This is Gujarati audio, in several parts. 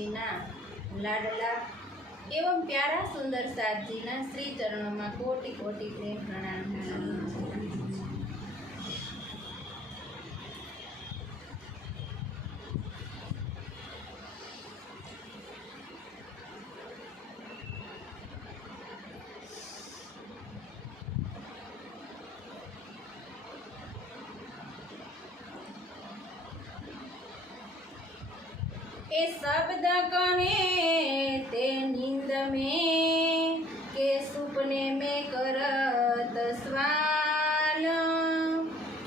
જીના લાડલા एवं प्यारा सुंदर साथ जीना श्री चरणों में कोटि कोटि प्रेम प्रणाम। ए शब्द कहे ते नींद में के सुपने में करत सवाल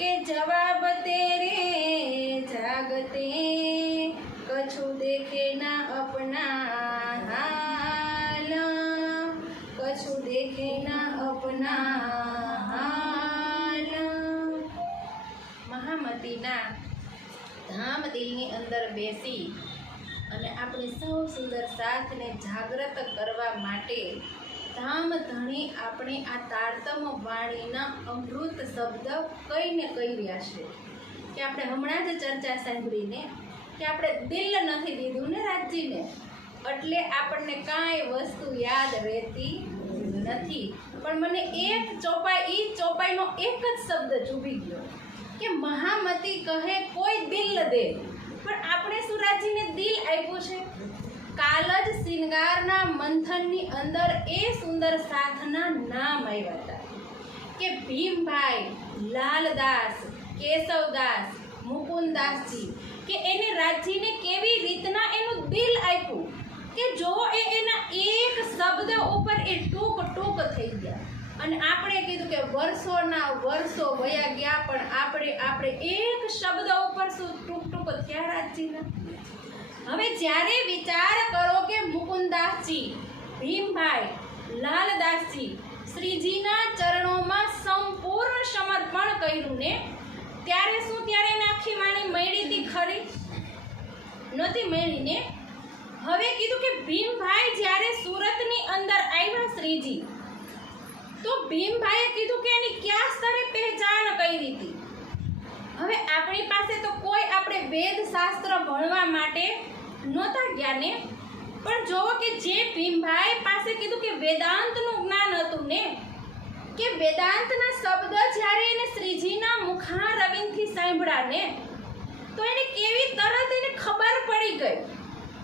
के जवाब तेरे जागते कछु देखे ना अपना हाल, कछु देखे ना अपना हाल। महामतीना धाम दिलनी अंदर बेसी અને આપણે સૌ સુંદર સાથને જાગૃત કરવા માટે ધામ ધણી આપણે આ તારતમ વાણીના અમૃત શબ્દ કહીને કહી રહ્યા છે કે આપણે હમણાં જ ચર્ચા સાંભળીને કે આપણે દિલ નથી દીધું ને રાજજીને, એટલે આપણને કાંઈ વસ્તુ યાદ રહેતી નથી। પણ મને એક ચોપાઈનો એક જ શબ્દ ચૂભી ગયો કે મહામતી કહે કોઈ દિલ દે, પણ આપણે સુરાજીને દિલ આપ્યું છે। કાલ જ શ્રૃંગારના મંથનની અંદર એ સુંદર સાથના નામ આવ્યા હતા કે ભીમભાઈ, લાલદાસ, કેશવદાસ, મુકુંદાસજી, કે એને રાજજીને કેવી રીતના એનું દિલ આપ્યું કે જો એના એક શબ્દ ઉપર એ ટૂંક થઈ ગયા। અને આપણે કીધું કે વર્ષોના વર્ષો વયા ગયા, પણ આપણે એક શબ્દ ઉપર શું ટૂંક થયા રાજજીના। હવે જ્યારે વિચાર કરો કે મુકુંદાસજી, ભીમભાઈ, લાલદાસજી શ્રીજીના ચરણોમાં સંપૂર્ણ સમર્પણ કર્યું ને, ત્યારે શું ત્યારે એને આખી વાણી મળી હતી ખરી? નહોતી મળી ને। હવે કીધું કે ભીમભાઈ જ્યારે સુરતની અંદર આવ્યા શ્રીજી, તો ભીમભાઈએ કીધું કે એની કયા સ્તરે પહેચાન કરી હતી। હવે આપણી પાસે તો કોઈ આપણે વેદ શાસ્ત્ર ભણવા માટે નહોતા ગયા ને, પણ જોવો કે જે ભીમભાઈ પાસે કીધું કે વેદાંતનું જ્ઞાન હતું ને, કે વેદાંતના શબ્દ જ્યારે એને શ્રીજીના મુખારવિંદથી સાંભળ્યા ને, તો એને કેવી તરત એને ખબર પડી ગઈ।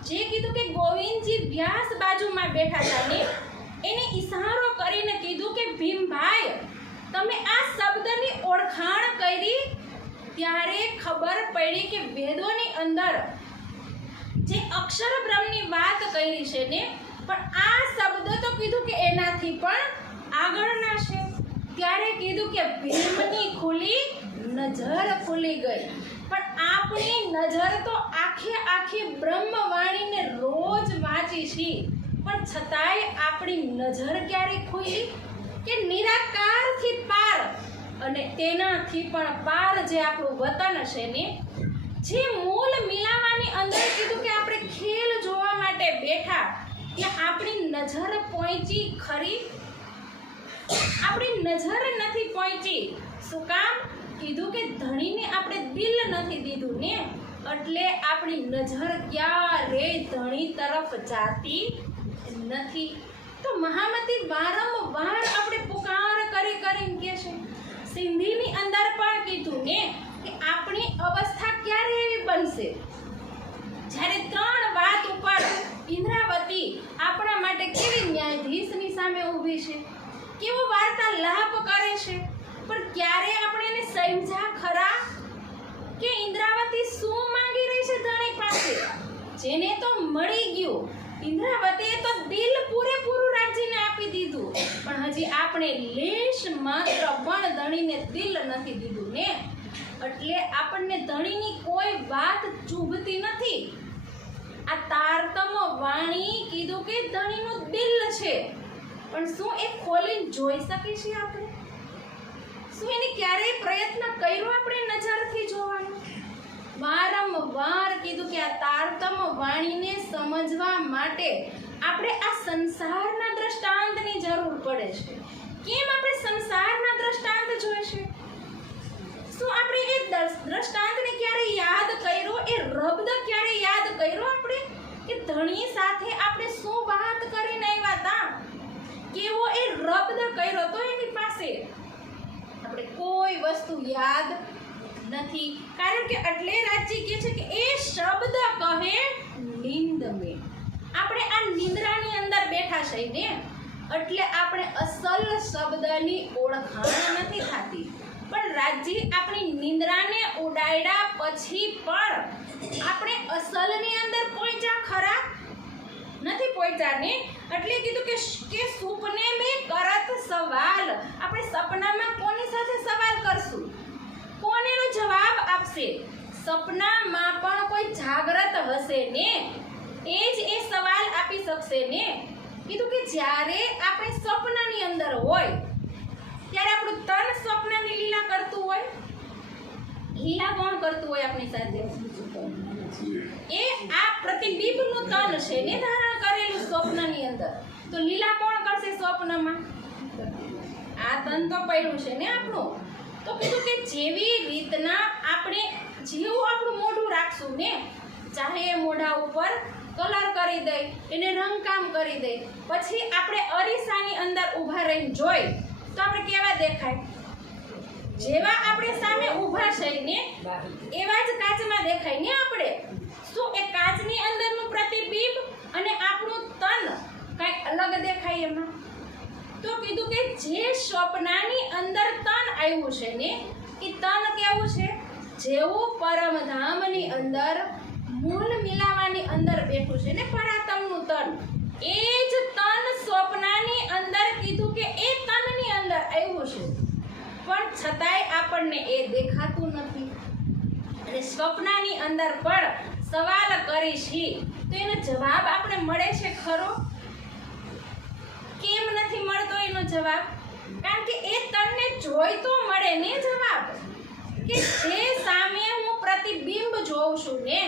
જે કીધું કે ગોવિંદજી વ્યાસ બાજુમાં બેઠા હતા ને, એને ઈશારો કરીને કીધું કે ભીમભાઈ તમે આ શબ્દની ઓળખાણ કરી, ત્યારે ખબર પડી કે વેદોની અંદર જે અક્ષર બ્રહ્મની વાત કરી છે ને, પણ આ શબ્દ તો કીધું કે એનાથી પણ આગળના છે। ત્યારે કીધું કે ભીમની ખુલી નજર ખુલી ગઈ, પણ આપણી નજર તો આખી બ્રહ્મવાણીને રોજ વાંચી છીએ, પણ છતાંય આપણી નજર ક્યારે ખુલી કે નિરાકારથી પાર, અને તેનાથી પણ પાર જે આપણું વતન છે ને, જે મૂળ મિલાવાની અંદર કીધું કે આપણે ખેલ જોવા માટે બેઠા, ત્યાં આપણી નજર પહોંચી ખરી? આપણી નજર નથી પહોંચી। શું કામ? કીધું કે ધણીને આપણે દિલ નથી દીધું ને, એટલે આપણી નજર ક્યારે ધણી તરફ જાતી નથી। તો મહામતી વારંવાર આપણે પુકાર કરીને કહે છે। સિંધીની અંદર પણ કીધું ને કે આપણી અવસ્થા ક્યારે એવી બનશે જ્યારે ત્રણ વાત ઉપર ઇન્દ્રાવતી આપણા માટે કેવી ન્યાયાધીશની સામે ઊભી છે, કેવો વાર્તાલાપ કરે છે, પણ ક્યારે આપણે એને સમજ્યા ખરા કે ઇન્દ્રાવતી શું માંગી રહી છે ધણી પાસે? જેને તો મળી ગયું, ઇન્દ્રાવતીએ તો દિલ પૂરેપૂરું રાજ્યને આપી દીધું, પણ હજી આપણે લેશ માત્ર પણ ધણીને દિલ નથી દીધું ને, એટલે આપણને ધણીની કોઈ વાત ચૂભતી નથી। આ તારતમ વાણી કીધું કે ધણીનું દિલ છે, પણ શું એ ખોલીને જોઈ શકીએ છીએ આપણે? શું એને ક્યારેય પ્રયત્ન કર્યો આપણે નજરથી જોવાનો? વારંવાર કીધું કે આ તારતમ વાણીને સમજવા માટે આપણે આ સંસારના દ્રષ્ટાંતની જરૂર પડે છે। કેમ આપણે સંસારના દ્રષ્ટાંત જોઈશે? શું આપણે એ દ્રષ્ટાંતને ક્યારે યાદ કર્યો? એ રબ્દ ક્યારે યાદ કર્યો આપણે કે ધણી સાથે આપણે શું વાત કરીને આવ્યા હતા, કેવો એ રબ્દ કર્યો તો એની પાસે, આપણે કોઈ વસ્તુ યાદ નથી. કારણ કે એટલે રાજજી કહે છે કે એ શબ્દ કહે નિંદ મે. આપણે આ નિંદ્રાની અંદર બેઠા છે ને, એટલે આપણે અસલ શબ્દની ઓળખાણ નથી થતી. પણ રાજજી આપણી નિંદ્રાને ઉડાડ્યા પછી પણ આપણે અસલની અંદર પહોંચ્યા ખરા? નથી પહોંચ્યા ને. એટલે કીધું કે સુપને મેં કરત સવાલ. આપણે સપનામાં કોની સાથે સવાલ કરશું? કોણ એનો જવાબ આપશે? સપનામાં પણ કોઈ જાગ્રત હશે ને, એ જ એ સવાલ આપી શકશે ને. કીધું કે જ્યારે આપણે સ્વપ્નની અંદર હોય ત્યારે આપણું તન સ્વપ્નની લીલા કરતું હોય. લીલા કોણ કરતું હોય આપણી સાથે? એ આ પ્રતિબિંબનું તન છે ને ધારણ કરેલું સ્વપ્નની અંદર. તો લીલા કોણ કરશે સ્વપ્નમાં? આ તન તો પડ્યું છે ને આપણું. તો કીધું કે જેવી રીતના આપણે જેવું આપણું મોઢું રાખશું ને, ચાહે એ મોઢા ઉપર કલર કરી દે, એને રંગકામ કરી દે, પછી આપણે અરીસાની અંદર ઊભા રહીને જોઈ તો આપણે કેવા દેખાય? જેવા આપણે સામે ઊભા છે ને એવા જ કાચમાં દેખાય ને આપણે. શું એ કાચની અંદરનું પ્રતિબિંબ અને આપણું તન કઈ અલગ દેખાય એમાં? તો કીધું કે જે સ્વપ્નાની અંદર તન આવ્યું છે ને, એ તન કેવું છે? જેવું પરમધામની અંદર મૂળ મિલાવાની અંદર બેઠું છે ને પરાતમનું તન, એ જ તન સ્વપ્નાની અંદર કીધું કે એ તનની અંદર આવ્યું છે. પણ છતાંય આપણને એ દેખાતું નથી. અને સ્વપ્નાની અંદર પણ સવાલ કરીશી તો એનો જવાબ આપણે મળે છે ખરો? કેમ નથી મળતો એનો જવાબ? કારણ કે એ તનને જોઈ તો મળે ને જવાબ. કે જે સામે હું પ્રતિબિંબ જોઉં છું ને,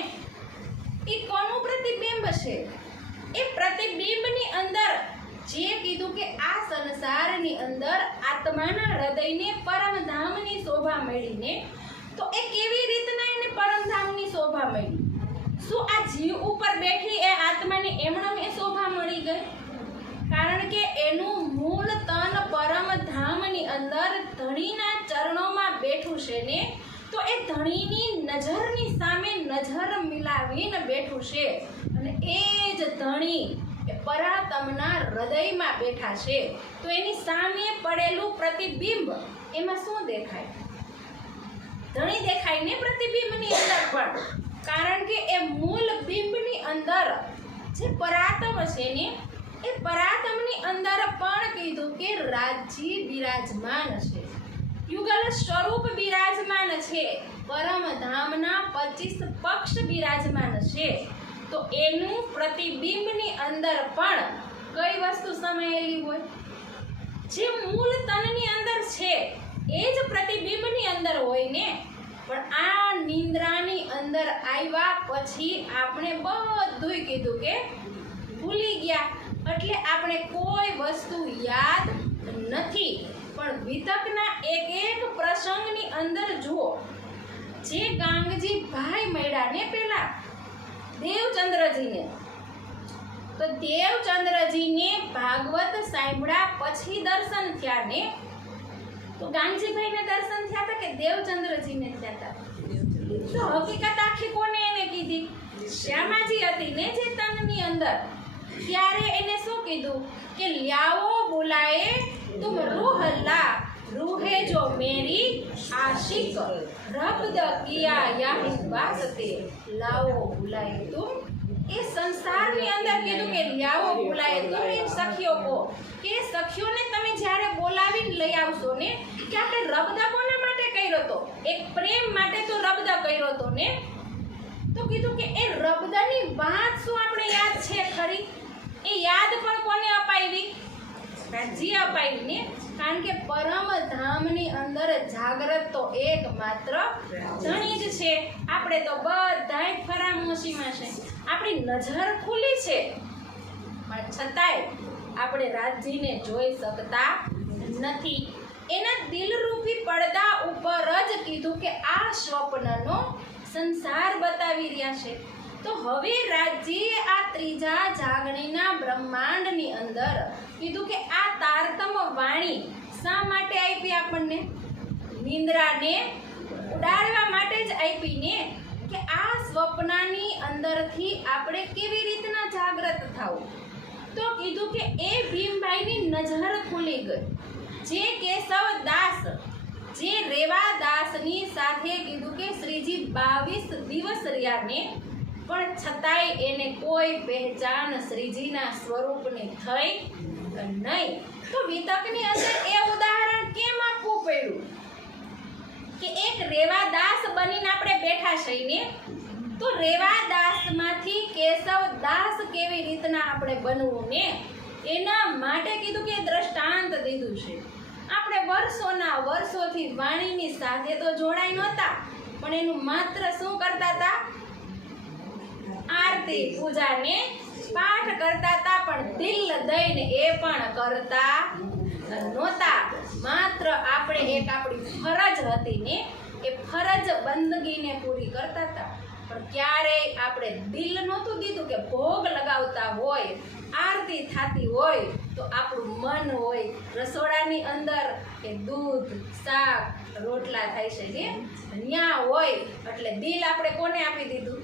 એ કોનું પ્રતિબિંબ છે? એ પ્રતિબિંબની અંદર જે કીધું કે આ સંસારની અંદર આત્માના હૃદયને પરમધામની શોભા મળીને, તો એ કેવી રીતના એને પરમધામની શોભા મળી? શું આ જીવ ઉપર બેઠી એ આત્માને એમણે એ શોભા મળી ગઈ? કારણ કે એનું મૂળ તન પરમધામની અંદર ધણીના ચરણોમાં બેઠું છે ને, તો એ ધણીની નજરની સામે નજર મિલાવીને બેઠું છે. અને એ જ ધણી એ પરાતમના હૃદયમાં બેઠા છે. તો એની સામે પડેલું પ્રતિબિંબ એમાં શું દેખાય? ધણી દેખાય ને પ્રતિબિંબની અંદર પણ. કારણ કે એ મૂળ બિંબની અંદર જે પરાતમ છે ને, એ પરાતમની અંદર પણ કીધું કે રાજજી બિરાજમાન છે, યુગલ સ્વરૂપ બિરાજમાન છે, પરમધામના 25 પક્ષ બિરાજમાન છે. તો એનું પ્રતિબિંબની અંદર પણ કઈ વસ્તુ સમાયેલી હોય? જે મૂળ તનની અંદર છે એ જ પ્રતિબિંબની અંદર હોય ને. પણ આ નિંદ્રાની અંદર આવ્યા પછી આપણે બધું કીધું કે ભૂલી ગયા. એટલે આપણે કોઈ વસ્તુ યાદ નથી. પણ વિતકના એક એક પ્રસંગની અંદર જુઓ, જે ગાંગજી ભાઈ મળ્યા ને પેલા દેવચંદ્રજીને, તો દેવચંદ્રજીને ભાગવત સાંભળ્યા પછી દર્શન થયા ને. તો ગાંગજીભાઈને દર્શન થયા હતા કે દેવચંદ્રજીને થયા હતા? તો હકીકત આખી કોને એને કીધી? શ્યામાજી હતી ને જે તનની અંદર. ત્યારે એને શું કીધું કે લ્યાવો બોલાએ તુમ રૂહ લા, રૂહે જો મેરી આશિક, રબ્દ કિયા યાહી વાસતે, લાવો બોલાએ તુમ. એ સંસારની અંદર કીધું કે લ્યાવો બોલાએ તુમ. એ સખીઓ કહો કે સખીઓને તમે જ્યારે બોલાવીને લઈ આવશો ને, કે આપણે રબ્દ કોના માટે કર્યો હતો? એક પ્રેમ માટે તો રબ્દ કર્યો હતો ને. તો કીધું કે એ રબ્દની વાત શું આપણે યાદ છે ખરી? એ યાદ પણ કોને અપાવી? રાજ્ય અપાવી ને. કારણ કે પરમધામની અંદર જાગ્રત તો એકમાત્ર ધણી જ છે. આપણે તો બધાય ફરામોશીમાં છે. આપણી નજર ખુલી છે, પણ છતાંય આપણે રાજજીને જોઈ શકતા નથી. એના દિલરૂપી પડદા ઉપર જ કીધું કે આ સ્વપ્નનો સંસાર બતાવી રહ્યા છે. તો હવે રાજ્યે આ ત્રીજા જાગણીના બ્રહ્માંડની અંદર કીધું કે આ તારતમ વાણી શા માટે આપી આપણને? નિંદ્રાને ઉડાડવા માટે જ આપી ને, કે આ સ્વપ્નાની અંદરથી આપણે કેવી રીતના જાગૃત થાવું. તો કીધું કે એ ભીમભાઈની નજર ખુલી ગઈ. જે કેશવ દાસ, જે રેવા દાસની સાથે કીધું કે શ્રીજી 22 દિવસ રહ્યા ને, પણ છતાંય એને કોઈ પહેચાન શ્રીજીના સ્વરૂપની થઈ નહીં. તો વિતકની અંદર એ ઉદાહરણ કેમ આપવું પડ્યું કે એક રેવાદાસ બનીને આપણે બેઠા છીએ ને, તો રેવાદાસમાંથી કેશવ દાસ કેવી રીતના આપણે બનવું ને, એના માટે કીધું કે દ્રષ્ટાંત દીધું છે. આપણે વર્ષોના વર્ષોથી વાણીની સાથે તો જોડાઈ નહોતા, પણ એનું માત્ર શું કરતા હતા? આરતી પૂજાને પાઠ કરતા હતા, પણ દિલ દઈને એ પણ કરતા નહોતા. માત્ર આપણે એક આપણી ફરજ હતી ને, એ ફરજ બંદગીને પૂરી કરતા હતા. પણ ક્યારેય આપણે દિલ નહોતું દીધું કે ભોગ લગાવતા હોય, આરતી થતી હોય, તો આપણું મન હોય રસોડાની અંદર કે દૂધ શાક રોટલા થાય છે જે ત્યાં હોય, એટલે દિલ આપણે કોને આપી દીધું?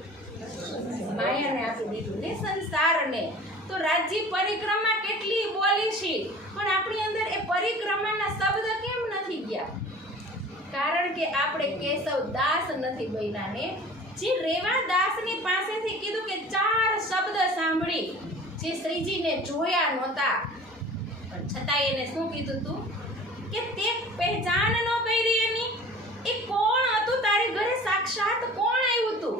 માયાને આપી દીધું ને, સંસારને. તો રાજ્ય પરિક્રમા કેટલી બોલી છે, પણ આપણી અંદર એ પરિક્રમાના શબ્દ કેમ નથી ગયા? કારણ કે આપણે કેશવ દાસ નથી બન્યા ને. જે રેવા દાસની પાસેથી કીધું કે 4 શબ્દ સાંભળી, જે શ્રીજીને જોયા નહોતા, પણ છતાં એને શું કીધું તું કે તે પહેચાન ન કરી એની. એ કોણ હતું તારી ઘરે? સાક્ષાત કોણ આવ્યું તું?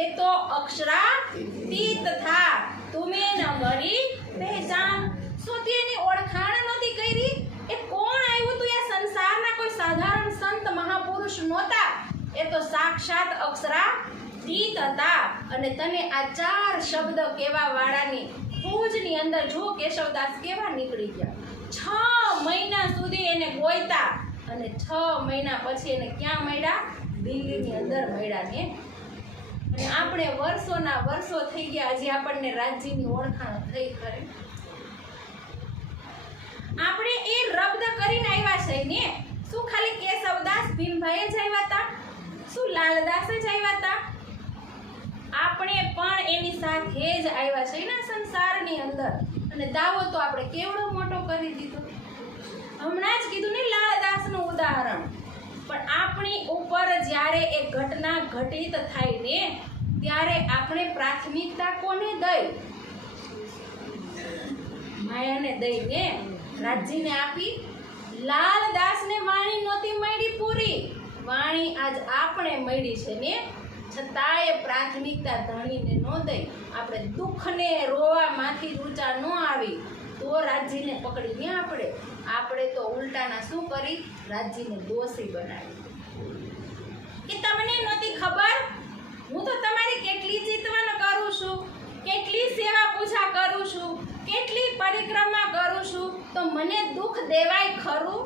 એ તો અક્ષરાતીત થા, તુમે ન કરી પહેચાન. શું તે એની ઓળખાણ નહોતી કરી? એ કોણ આવ્યું તું? એ સંસારના કોઈ સાધારણ સંત મહાપુરુષ નહોતા, એ તો સાક્ષાત અક્ષરાતીત હતા. અને તને આ 4 શબ્દ કેવા વાળાની ફૂજની અંદર જો કેશવદાસ કેવા નીકળી ગયા. 6 મહિના સુધી એને ગોઈતા, અને 6 મહિના પછી એને ક્યાં મળ્યા? દિલ્હીની અંદર મળ્યા ને. અને આપણે વર્ષોના વર્ષો થઈ ગયા, હજી આપણને રાજ્યની ઓળખાણ થઈ ખરી? આપણે એ રબ્દ કરીને આવ્યા છે ને. શું ખાલી કેશવદાસ ભીમભાઈ જ આવ્યા હતા? શું લાલદાસ જ આવ્યા હતા? આપણે પણ એની સાથે જ આવ્યા છે ને સંસારની અંદર. અને દાવો તો આપણે કેવડો મોટો કરી દીધો. હમણાં જ કીધું ને લાલદાસનું ઉદાહરણ. પણ આપણી ઉપર જ્યારે એ ઘટના ઘટિત થાય ને, ત્યારે આપણે પ્રાથમિકતા કોને દઈ? માયાને દઈ ને. રાજ્યને આપી. લાલદાસને વાણી નહોતી મળી પૂરી, વાણી આજ આપણે મળી છે ને, છતાંય પ્રાથમિકતા ધણીને ન દઈ. આપણે દુઃખને રોવામાંથી જ ઊંચા ન આવી તો રાજ્યને પકડીને આપણે તો ઉલટાના શું કરી? રાજ્યને દોષી બનાવી. કે તમને નહોતી ખબર? હું તો તમારી કેટલી ચિંતવન કરું છું, કેટલી સેવા પૂજા કરું છું, કેટલી પરિક્રમા કરું છું, તો મને દુઃખ દેવાય ખરું?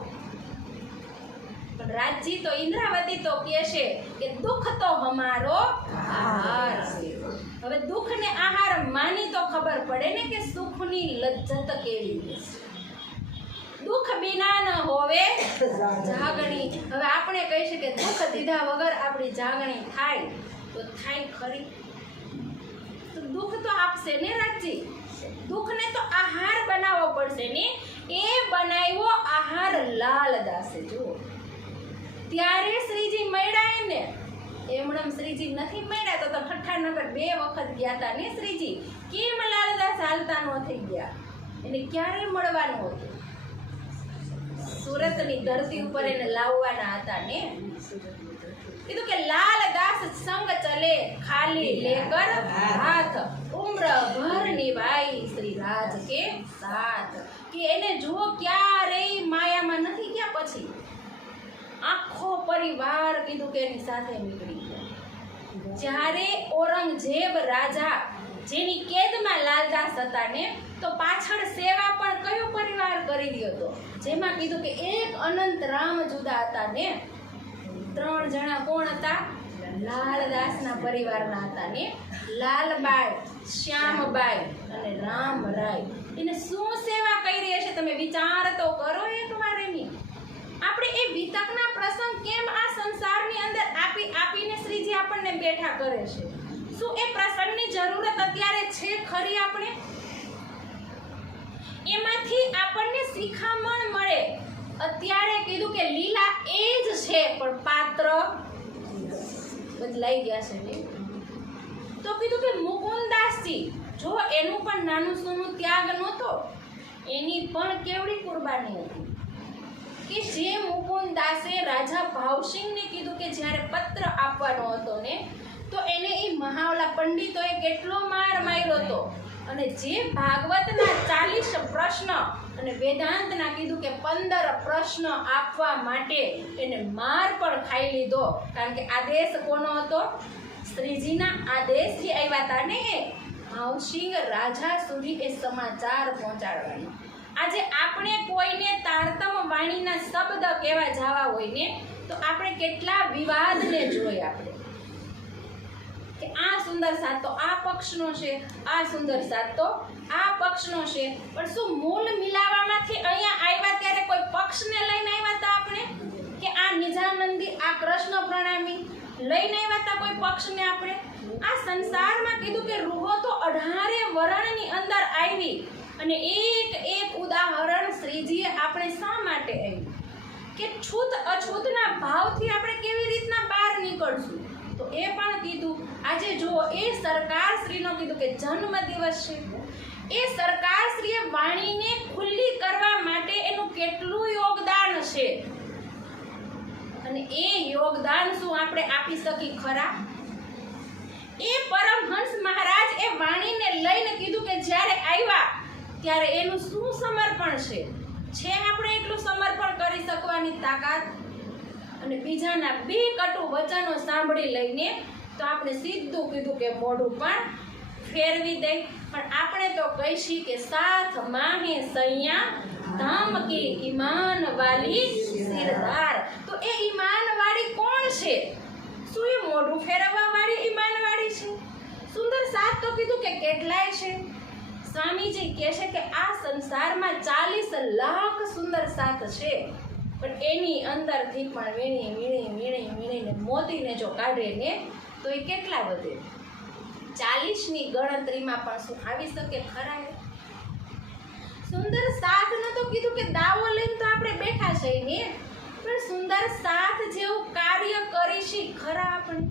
પણ રાજ્ય તો ઇન્દ્રાવતી તો કહે છે કે દુઃખ તો હમારો આહાર છે. હવે દુઃખને આહાર માની તો ખબર પડે ને કે સુખની લજ્જત કેવી છે. દુઃખ બિના ન હોવે જાગણી. હવે આપણે કહી શકીએ કે દુઃખ દીધા વગર આપણી જાગણી થાય, તો થાય ખરી? તો દુઃખ તો આપશે ને રાજ્ય. દુઃખને તો આહાર બનાવવો પડશે ને. એ બનાવ્યો આહાર લાલદાસે. જુઓ, ત્યારે શ્રીજી મળ્યા ને. એમણે શ્રીજી નથી મળ્યા તો ઠઠ્ઠાનગર 2 વખત ગયા હતા ને શ્રીજી. કેમ લાલદાસ હાલતા ન થઈ ગયા? એને ક્યારે મળવાનું હતું? સુરતની ધરતી ઉપર એને લાવવાના હતા ને. કીધું કે લાલદાસ સંગ ચલે ખાલી લેકર હાથ, ઉમ્ર ભર નિભાઈ શ્રી રાજ કે સાથ. કે એને જુઓ ક્યારેય માયામાં નથી ગયા. પછી આખો પરિવાર કીધું કે એની સાથે નીકળી ગયા. જ્યારે ઔરંગઝેબ રાજા જેની કેદમાં લાલદાસ હતા ને, તો પાછળ સેવા પણ કયો પરિવાર કરી રહ્યો હતો? જેમાં કીધું કે એક અનંત રામ જુદા હતા ને. 3 જણા કોણ હતા? લાલદાસના પરિવારના હતા ને લાલબાઈ, શ્યામબાઈ અને રામરાય. એને શું સેવા કરી હશે તમે વિચાર તો કરો એકવાર એની. આપણે એ વિતકના પ્રસંગ કેમ આ સંસારની અંદર આપીને શ્રીજી આપણને બેઠા કરે છે? શું એ પ્રસંગની જરૂરત અત્યારે છે ખરી? આપણે એમાંથી આપણને શિખામણ મળે. અત્યારે કીધું કે લીલા એ જ છે પણ પાત્ર બદલાઈ ગયા છે ને. તો કીધું કે મુકુંદાસજી, જો એનું પણ નાનું સોનું ત્યાગ નહોતો, એની પણ કેવડી કુરબાની હતી કે જે મુકુંદાસે રાજા ભાવસિંહને કીધું કે જ્યારે પત્ર આપવાનો હતો ને, તો એને એ મહાવલા પંડિતોએ કેટલો માર માર્યો હતો. અને જે ભાગવતના 40 પ્રશ્ન અને વેદાંતના કીધું કે 15 પ્રશ્ન આપવા માટે એને માર પણ ખાઈ લીધો. કારણ કે આદેશ કોનો હતો? શ્રીજીના આદેશથી આવ્યા હતા ને એ ભાવસિંહ રાજા સુધી એ સમાચાર પહોંચાડવાનો. આજે આપણે કોઈને તારતમ વાણીના શબ્દ કહેવા જવા હોય ને, તો આપણે કેટલા વિવાદને જોઈએ. આપણે કે આ સુંદર સાથ તો આ પક્ષનો છે, આ સુંદર સાથ તો આ પક્ષનો છે. પણ શું મૂળ મિલાવામાંથી અહીંયા આવ્યા ત્યારે કોઈ પક્ષને લઈને આવ્યા હતા આપણે? કે આ નિજાનંદી, આ કૃષ્ણ પ્રણામી લઈને આવ્યા હતા કોઈ પક્ષને આપણે? આ સંસારમાં કીધું કે રૂહો તો 18 વર્ણની અંદર આવી અને એક ઉદાહરણ શ્રીજીએ આપણે શા માટે આવ્યું કે છૂત અછૂતના ભાવથી આપણે કેવી રીતના બહાર નીકળશું. તો એ પણ કીધું. આજે જો એ સરકારશ્રીનો કીધું કે જન્મ દિવસ છે, એ સરકારશ્રીએ વાણીને ખુલ્લી કરવા માટે એનું કેટલું યોગદાન છે, અને એ યોગદાન શું આપણે આપી શકી ખરા? એ પરમહંસ મહારાજ એ વાણીને લઈને કીધું કે જ્યારે આવ્યા ત્યારે એનું શું સમર્પણ છે આપણે એટલું સમર્પણ કરી શકવાની તાકાત? અને બીજાના 2 કટુ વચનો સાંભળી લઈને તો આપણે સીધું કીધું કે મોઢું પણ ફેરવી દઈ. પણ આપણે તો કહીશી કે સાથ માહે સૈયા ધામ કી ઈમાન વાલી સિરદાર. તો એ ઈમાન વાળી કોણ છે? શું એ મોઢું ફેરવવા વાળી ઈમાન વાળી છે? સુંદર સાથ તો કીધું કે કેટલાય છે. સ્વામીજી કહે છે કે આ સંસારમાં 40 લાખ સુંદર સાથ છે, પણ એની અંદરથી પણ વીણીને મોતીને જો કાઢે ને તો એ કેટલા વધે? 40ની ગણતરીમાં પણ શું આવી શકે ખરા? સુંદર સાથનો તો કીધું કે દાવો લઈને તો આપણે બેઠા છે ને, પણ સુંદર સાથ જેવું કાર્ય કરીશી ખરા આપણે?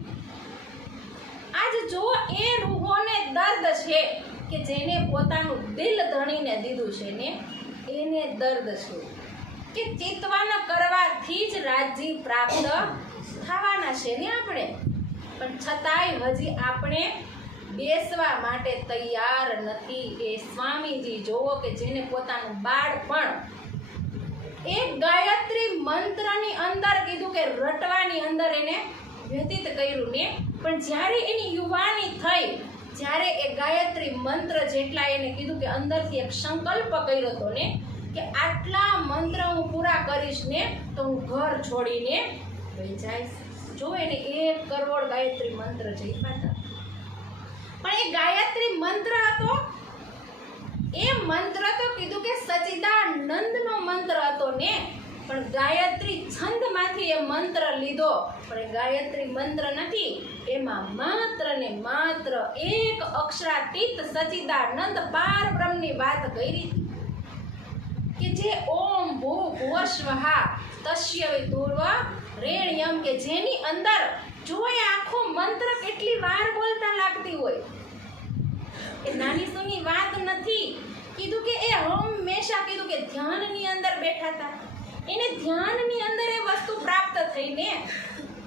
આજ જો એ રૂહોને દર્દ છે કે જેને પોતાનું દિલ ધણીને દીધું છે ને, એને દર્દ છે કે ચિતવન કરવાથી જ રાજ્ય પ્રાપ્ત થવાના છે ને આપણે. પણ છતાંય હજી આપણે બેસવા માટે તૈયાર નથી. એ સ્વામીજી જોવો કે જેને પોતાનું બાળપણ એક ગાયત્રી મંત્રની અંદર કીધું કે રટવાની અંદર એને વ્યતીત કર્યું ને, પણ જ્યારે એની યુવાની થઈ, જ્યારે એ ગાયત્રી મંત્ર જેટલા એને કીધું કે અંદરથી એક સંકલ્પ કર્યો હતો ને કે આટલા મંત્ર હું પૂરા કરીશ ને તો હું ઘર છોડીને વહી જઈશ. જો એને 1 કરોડ ગાયત્રી મંત્ર જઈતા હતા, પણ એ ગાયત્રી મંત્ર હતો, એ મંત્ર તો કીધું કે સચિદાનંદનો મંત્ર હતો ને, પણ ગાયત્રી છંદમાંથી એ મંત્ર લીધો, પણ એ ગાયત્રી મંત્ર નથી. એમાં માત્ર ને માત્ર એક અક્ષરાતીત સચિદાનંદ પાર બ્રહ્મની વાત કરી કે જે ઓમ ભૂ ભુવ સ્વહા તસ્ય વિતુર્વ રેણ્યમ, કે જેની અંદર જો એ આખો મંત્ર કેટલી વાર બોલતા લાગતી હોય, એ નાની સૂની વાત નથી. કીધું કે એ હંમેશા કીધું કે ધ્યાનની અંદર બેઠા હતા, એને ધ્યાનની અંદર એ વસ્તુ પ્રાપ્ત થઈને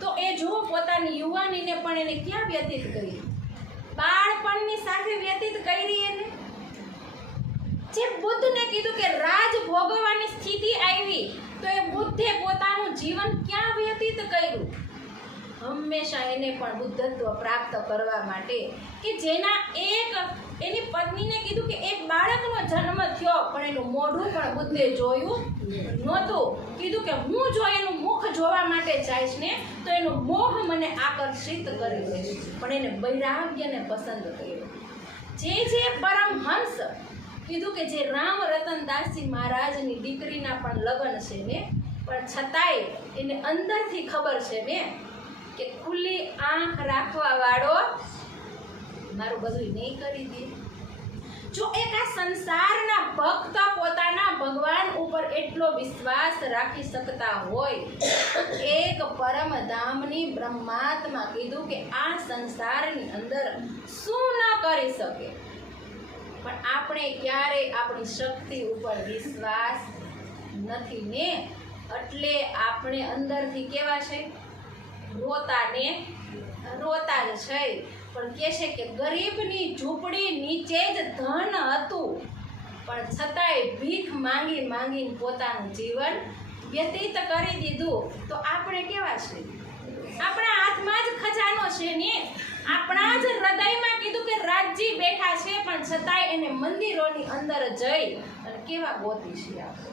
તો એ જો પોતાની યુવાનીને પણ એને ક્યાં વ્યતીત કરી? બાળપણની સાથે વ્યતીત કરી. એને જે બુદ્ધને કીધું કે રાજ ભોગવવાની સ્થિતિ આવી તો એ બુદ્ધે પોતાનું જીવન ક્યાં વ્યતીત કર્યું? હંમેશા એને પણ બુદ્ધત્વ પ્રાપ્ત કરવા માટે કે જેના એની પત્નીને કીધું કે એક બાળકનો જન્મ થયો પણ એનું મોઢું પણ બુદ્ધે જોયું નહોતું. કીધું કે હું જો એનું મુખ જોવા માટે જઈશ ને તો એનો મોહ મને આકર્ષિત કરી દેશે, પણ એને વૈરાગ્યને પસંદ કર્યો. જે પરમહંસ કીધું કે જે રામ રતનદાસજી મહારાજની દીકરીના પણ લગ્ન છે ને, પણ છતાંય એને અંદરથી ખબર છે ને કે ખુલ્લી આંખ રાખવા વાળો મારું બધું નહીં કરી દે. જો એક આ સંસારના ભક્ત પોતાના ભગવાન ઉપર એટલો વિશ્વાસ રાખી શકતા હોય, એક પરમધામની બ્રહ્માત્મા કીધું કે આ સંસારની અંદર શું ન કરી શકે, પણ આપણે ક્યારેય આપણી શક્તિ ઉપર વિશ્વાસ નથી ને, એટલે આપણે અંદરથી કેવા છે, રોતા જ છે. પણ કહે છે કે ગરીબની ઝૂંપડી નીચે જ ધન હતું, પણ છતાંય ભીખ માંગી માંગીને પોતાનું જીવન વ્યતીત કરી દીધું. તો આપણે કેવા છે, આપણા હાથમાં જ ખજાનો છે ને, આપણા જ હૃદયમાં કીધું કે રાજજી બેઠા છે, પણ છતાંય એને મંદિરોની અંદર જઈ અને કેવા ગોતી છે આપણે.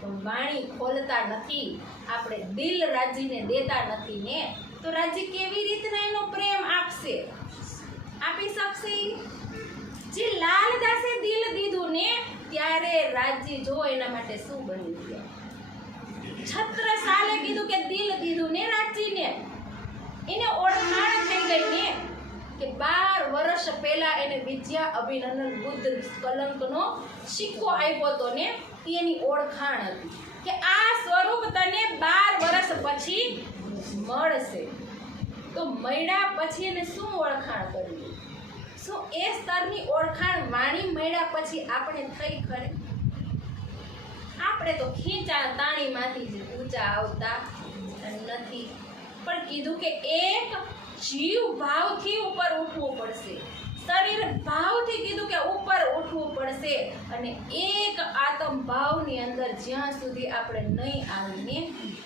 પણ વાણી ખોલતા નથી, આપણે દિલ રાજીને દેતા નથી ને, તો રાજી કેવી રીતના એનો પ્રેમ આપશે, આપી શકશે? જે લાલદાસે દિલ દીધું ને ત્યારે રાજી જો એના માટે શું બની ગયા. છત્રસાલે કીધું કે દિલ દીધું ને રાજીને, એને ઓળખાણ થઈ ગઈ ને કે 12 વર્ષ પહેલા એને વિદ્યા અભિનંદન બુદ્ધ કલંકનો સિક્કો આપ્યો હતો ને, એની ઓળખાણ હતી કે આ સ્વરૂપ તને 12 વર્ષ પછી મળશે. તો મળ્યા પછી એને શું ઓળખાણ કરવી? શું એ સ્તરની ઓળખાણ વાણી મળ્યા પછી આપણે થઈ ખરે? આપણે તો ખીચા તાણીમાંથી જ ઊંચા આવતા નથી. પણ કીધું કે એક જીવ ભાવથી ઉપર ઉઠવું પડશે, શરીર ભાવથી કીધું કે ઉપર ઉઠવું પડશે, અને એક આત્મ ભાવની અંદર જ્યાં સુધી આપણે નહીં આવીને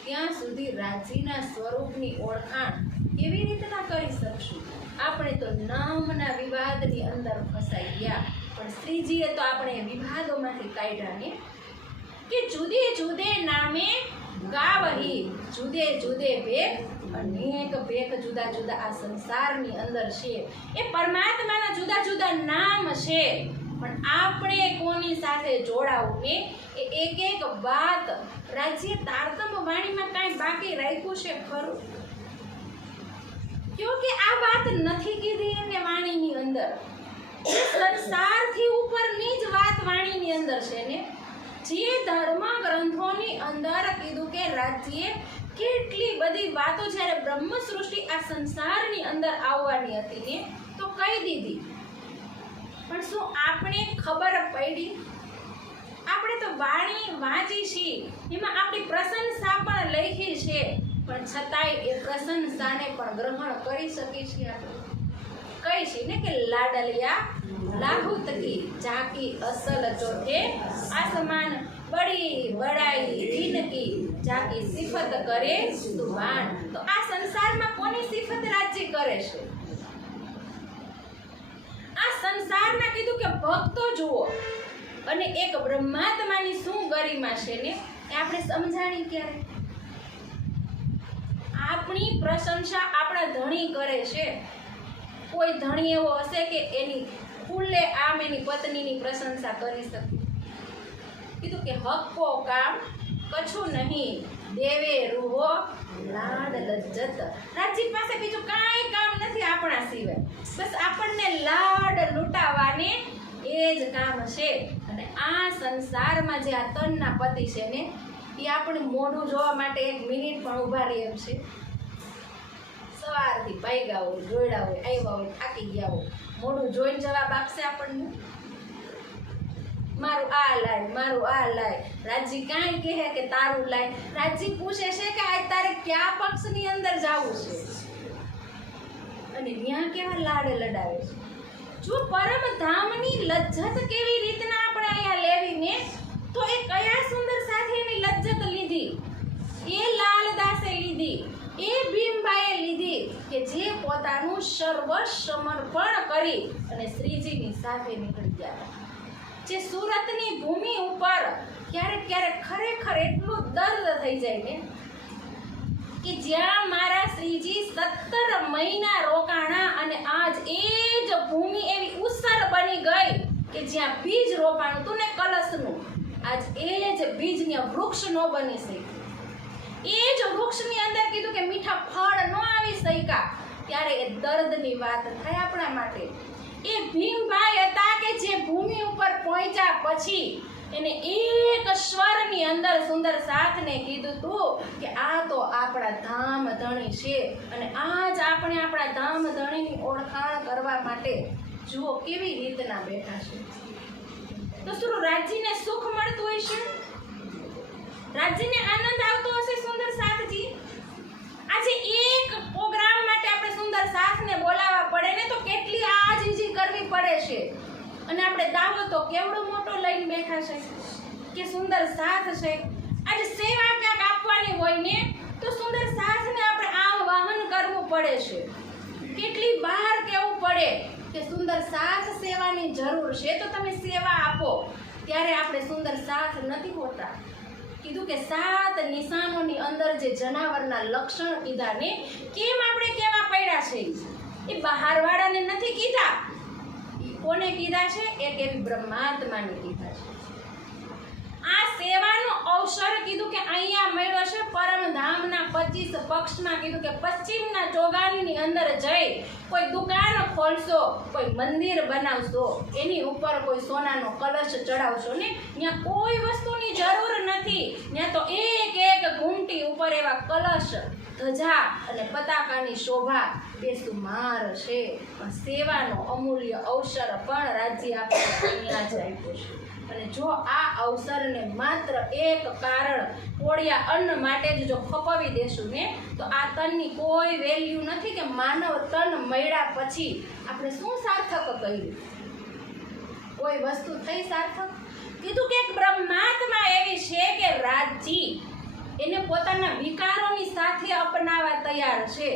ત્યાં સુધી રાજીના સ્વરૂપની ઓળખાણ કેવી રીતના કરી શકશું? આપણે તો નામના વિવાદની અંદર ફસાઈ ગયા, પણ શ્રીજીએ તો આપણે વિવાદોમાંથી કાઢ્યા ને કે જુદે જુદે નામે ગાવહી, જુદે જુદે ભેખ, અનેક ભેખ જુદા જુદા આ સંસારની અંદર છે. એ પરમાત્માના જુદા જુદા નામ છે, પણ આપણે કોની સાથે જોડાવું ને એ એક એક વાત રાજ્ય તારતમ વાણીમાં કાંઈ બાકી રાખ્યું છે ખરું? ક્યોંકિ આ વાત નથી કીધી એને વાણીની અંદર, સંસારથી ઉપરની જ વાત વાણીની અંદર છે ને. જે ધર્મ ગ્રંથોની અંદર કીધું કે રાજ્યે કેટલી બધી વાતો જ્યારે બ્રહ્મ સૃષ્ટિ આ સંસારની અંદર આવવાની હતી ને તો કહી દીધી, પણ શું આપણે ખબર પડી? આપણે તો વાણી વાંચી છીએ, એમાં આપણી પ્રશંસા પણ લખી છે, પણ છતાંય એ પ્રશંસાને પણ ગ્રહણ કરી શકીએ છીએ આપણે. કહી છે ને કે લાડલિયા લાહુત કી ઝાંકી અસલ ચોથે આસમાન, બડી બડાઈ ઇનકી ઝાંકી સિફત કરે સુભાન. તો આ સંસારમાં કોની સિફત રાજ્ય કરે છે? આ સંસારના કીધું કે ભક્તો જુઓ, અને એક બ્રહ્માત્માની શું ગરિમા છે ને એ આપણે સમજાણી ક્યારે? આપણી પ્રશંસા આપણા ધણી કરે છે. કોઈ ધણી એવો હશે કે એની ખુલ્લે આમ એની પત્નીની પ્રશંસા કરી શકે? કીધું કે હક્કો કામ કછું નહીં, દેવે રૂહો લાડ લજ્જત. રાજજી પાસે બીજું કાંઈ કામ નથી આપણા સિવાય, બસ આપણને લાડ લૂંટાવાને એ જ કામ છે. અને આ સંસારમાં જે આ તનના પતિ છે ને એ આપણે મોઢું જોવા માટે 1 મિનિટ પણ ઊભા રહે એમ છે? સવારથી ભાગ્યા હોય, દોડ્યા હોય, આવ્યા હોય, થાકી ગયા હોય, મોઢું જોઈને જવાબ આપશે આપણને? મારું આ લાય, મારું આ લાય. રાજજી કાંઈ કહે કે તારું લાય? રાજજી પૂછે છે કે આજ તારે કયા પક્ષની અંદર જવું છે, અને ત્યાં કેવા લાડ લડાવે છે. જો પરમધામની લજ્જત કેવી રીતના આપણે અહીંયા લેવી ને, તો એ કયા સુંદર સાથે એની લજ્જત લીધી? એ લાલદાસે લીધી, એ ભીમભાઈએ લીધી કે જે પોતાનું સર્વ સમર્પણ કરી અને શ્રીજીની સાથે નીકળી ગયા. જે સુરતની ભૂમિ ઉપર ક્યારેક ક્યારેક ખરેખર એટલું દર્દ થઈ જાય ને કે જ્યાં મારા શ્રીજી 17 મહિના રોકાણા અને આજ એ જ ભૂમિ એવી ઉસર બની ગઈ કે જ્યાં બીજ રોપાણું તું ને કલશનું, આજ એ જ બીજને વૃક્ષ ન બની શક્યું, એ જ વૃક્ષની અંદર કીધું કે મીઠા ફળ ન આવી શક્યા, ત્યારે એ દર્દની વાત થાય આપણા માટે. એ ભીમભાઈ હતા કે જે ભૂમિ ઉપર પહોંચ્યા પછી એને એક સ્વરની અંદર સુંદર સાથને કીધું તું કે આ તો આપણા ધામ ધણી છે અને આજ આપણે આપણા ધામ ધણીની ઓળખાણ કરવા માટે જુઓ કેવી રીતના બેઠા છે. તો શું રાજજીને સુખ મળતું હશે? રાજજીને આનંદ આવતો હશે સુંદર સાથજી? આજે એક પ્રોગ્રામ માટે આપણે સુંદર સાથને બોલાવવા પડે ને તો કેટલી આજીજી કરવી પડે છે અને આપણે દાવો તો કેવડો મોટો લઈને બેઠા છે કે સુંદર સાથ છે. આજે સેવા ક્યાંક આપવાની હોય ને તો સુંદર સાથને આપણે આમ વાહન કરવું પડે છે. કેટલી વાર કહેવું પડે કે સુંદર સાથ સેવાની જરૂર છે તો તમે સેવા આપો, ત્યારે આપણે સુંદર સાથ નથી હોતા. કીધું કે 7 નિશાનોની અંદર જે જનાવરના લક્ષણ કીધા ને કેમ આપણે કેવા પડ્યા છે એ બહારવાળાને નથી કીધા, કોને કીધા છે? એક એવી બ્રહ્માત્માને કીધા છે. આ સેવાનો અવસર કીધું કે અહીંયા મળ્યો છે પરમધામના 25 પક્ષમાં. કીધું કે પશ્ચિમના ચોગાલીની અંદર જઈ કોઈ દુકાન ખોલશો, કોઈ મંદિર બનાવશો, એની ઉપર કોઈ સોનાનો કલશ ચડાવશો ને ત્યાં કોઈ વસ્તુની જરૂર નથી. ત્યાં તો એક ઘૂંટી ઉપર એવા કલશ, ધજા અને પતાકાની શોભા બેસુમાર છે. પણ સેવાનો અમૂલ્ય અવસર પણ રાજ્ય આપણે અહીંયા જ આપ્યો છે. અને જો આ અવસરને માત્ર એક કારણ પોળિયા અન્ન માટે જ જો ખપાવી દેશું ને તો આ તનની કોઈ વેલ્યુ નથી કે માનવ તન મળ્યા પછી આપણે શું સાર્થક કર્યું? કોઈ વસ્તુ થઈ સાર્થક? કીધું કે એક બ્રહ્માત્મા એવી છે કે રાજજી એને પોતાના વિકારોની સાથે અપનાવવા તૈયાર છે.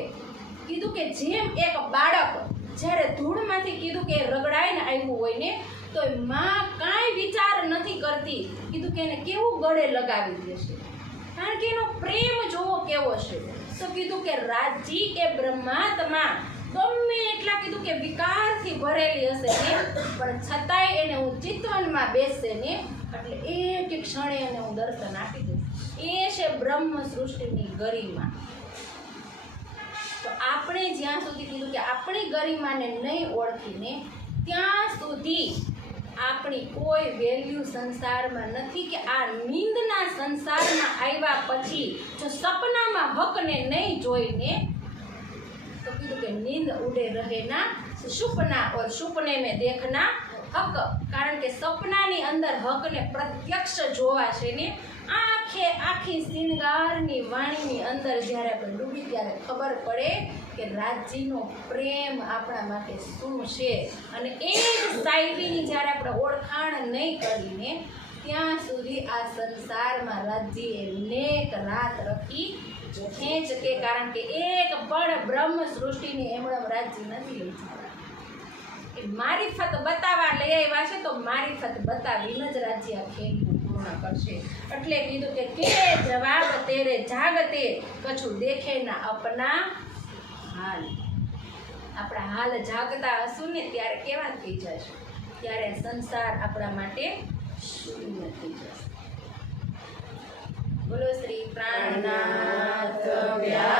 કીધું કે જેમ એક બાળક જ્યારે ધૂળમાંથી કીધું કે રગડાઈને આવ્યું હોય ને તો માં કાંઈ વિચાર નથી કરતી, કીધું કે એને કેવું ગળે લગાવી દે છે, કારણ કે એનો પ્રેમ જોવો કેવો છે. તો કીધું કે રાજજી એ બ્રહ્માત્મા ગમે એટલા કીધું કે વિકારથી ભરેલી હશે ને પણ છતાંય એને હું ચિત્તવનમાં બેસશે ને એટલે એક ક્ષણે એને હું દર્શન આપી દઉં. એ છે બ્રહ્મ સૃષ્ટિની ગરિમા. તો આપણે જ્યાં સુધી કીધું કે આપણી ગરિમાને નહીં ઓળખીને ત્યાં સુધી આપણી કોઈ વેલ્યુ સંસારમાં નથી. કે આ નિંદના સંસારમાં આવ્યા પછી જો સપનામાં હકને નહીં જોઈને તો કીધું કે નીંદ ઉડે રહેના સુપના ઓર સુપને મેં દેખના હક. કારણ કે સપનાની અંદર હકને પ્રત્યક્ષ જોવા છે ને આખી શિંગારની વાણીની અંદર જ્યારે આપણે ડૂબી ત્યારે ખબર પડે કે રાજજીનો પ્રેમ આપણા માટે શું છે. અને એ જ સાહેબીની જ્યારે આપણે ઓળખાણ નહીં કરીને ત્યાં સુધી આ સંસારમાં રાજજીએ નેક રાત રખી ખેંચ કે કારણ કે એક પણ બ્રહ્મ સૃષ્ટિની એમણે રાજ્ય નથી લઈ જતા. એ મારીફત બતાવવા લઈ આવ્યા છે તો મારીફત બતાવીને જ રાજ્ય આ ખેલનું પૂર્ણ કરશે. એટલે કીધું કે જવાબ તેરે જાગતે કછું દેખે ના અપના હાલ. આપણા હાલ જાગતા હશું ને ત્યારે કેવા થઈ જશે? ત્યારે સંસાર આપણા માટે શૂન્ય થઈ જશે. બોલો શ્રી પ્રાણનાથ વ્યાસ.